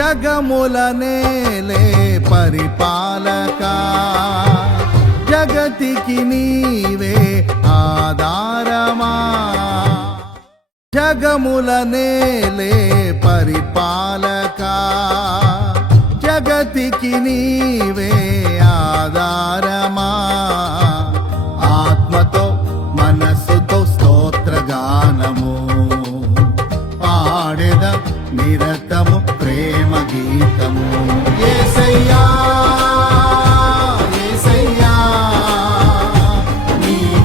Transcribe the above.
జగముల పరిపాలక. జగతికి నీవే ఆధారమా. జగముల పరిపాలక. జగతికి నీవే ఆధారమా. ఆత్మతో మనస్సుతో స్తోత్రగానము. పాడెద నిరతము జీవితం ఏసయ్యా